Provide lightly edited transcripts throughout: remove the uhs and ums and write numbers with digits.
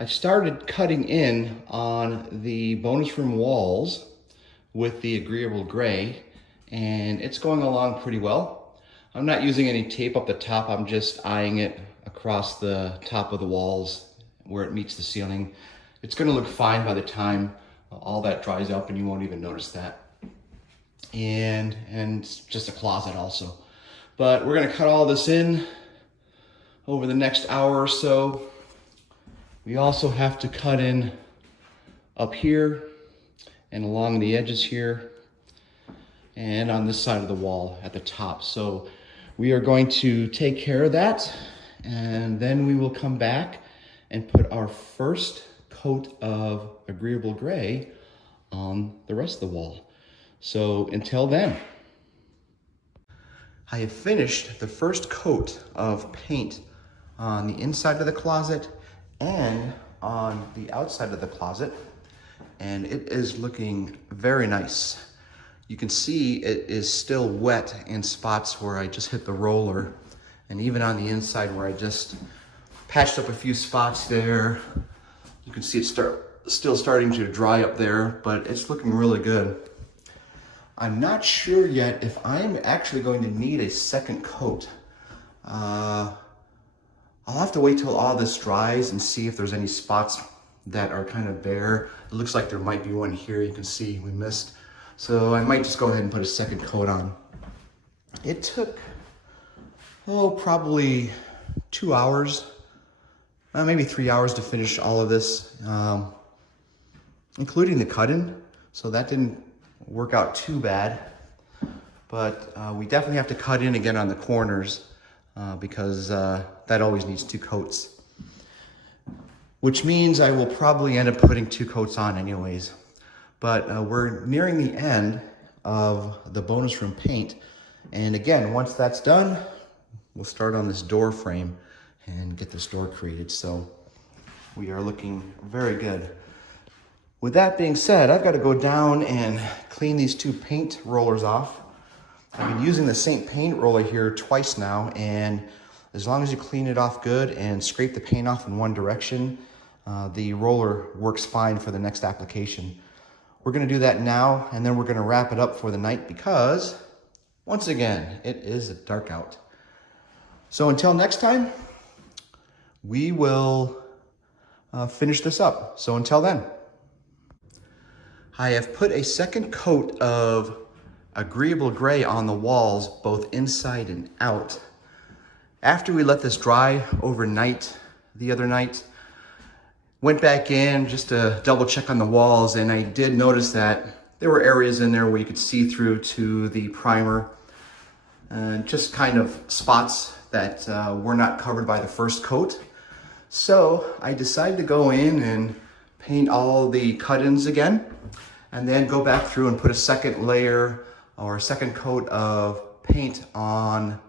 I started cutting in on the bonus room walls with the agreeable gray, and it's going along pretty well. I'm not using any tape up the top, I'm just eyeing it across the top of the walls where it meets the ceiling. It's gonna look fine by the time all that dries up, and you won't even notice that. And it's just a closet also. But we're gonna cut all this in over the next hour or so. We also have to cut in up here and along the edges here and on this side of the wall at the top. So we are going to take care of that, and then we will come back and put our first coat of agreeable gray on the rest of the wall. So until then, I have finished the first coat of paint on the inside of the closet and on the outside of the closet, and it is looking very nice. You can see it is still wet in spots where I just hit the roller, and even on the inside where I just patched up a few spots there. You can see it's still starting to dry up there, but it's looking really good. I'm not sure yet if I'm actually going to need a second coat. I'll have to wait till all this dries and see if there's any spots that are kind of bare. It looks like there might be one here. You can see we missed. So I might just go ahead and put a second coat on. It took, probably 2 hours, maybe 3 hours to finish all of this, including the cut-in. So that didn't work out too bad. But we definitely have to cut in again on the corners because that always needs 2 coats. Which means I will probably end up putting 2 coats on anyways. But we're nearing the end of the bonus room paint. And again, once that's done, we'll start on this door frame and get this door created. So we are looking very good. With that being said, I've got to go down and clean these 2 paint rollers off. I've been using the same paint roller here twice now, and as long as you clean it off good and scrape the paint off in one direction, the roller works fine for the next application. We're gonna do that now, and then we're gonna wrap it up for the night because, once again, it is dark out. So until next time, we will finish this up. So until then. I have put a second coat of agreeable gray on the walls, both inside and out. After we let this dry overnight the other night, went back in just to double check on the walls, and I did notice that there were areas in there where you could see through to the primer, and just kind of spots that were not covered by the first coat. So I decided to go in and paint all the cut-ins again, and then go back through and put a second layer or a second coat of paint on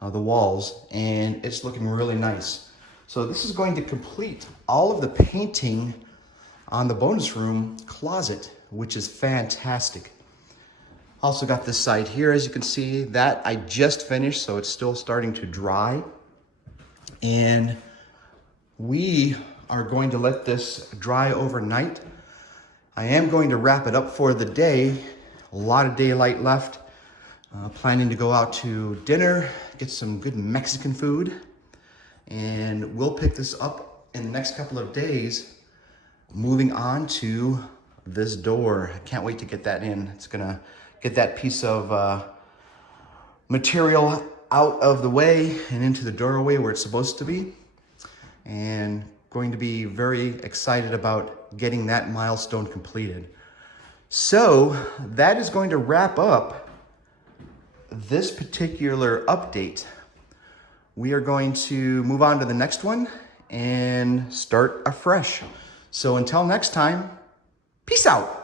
the walls, and it's looking really nice. So this is going to complete all of the painting on the bonus room closet, which is fantastic. Also got this side here, as you can see, that I just finished, so it's still starting to dry. And we are going to let this dry overnight. I am going to wrap it up for the day. A lot of daylight left. Planning to go out to dinner, get some good Mexican food, and we'll pick this up in the next couple of days. Moving on to this door. I can't wait to get that in. It's gonna get that piece of material out of the way and into the doorway where it's supposed to be. And going to be very excited about getting that milestone completed. So that is going to wrap up this particular update. We are going to move on to the next one and start afresh. So until next time, peace out.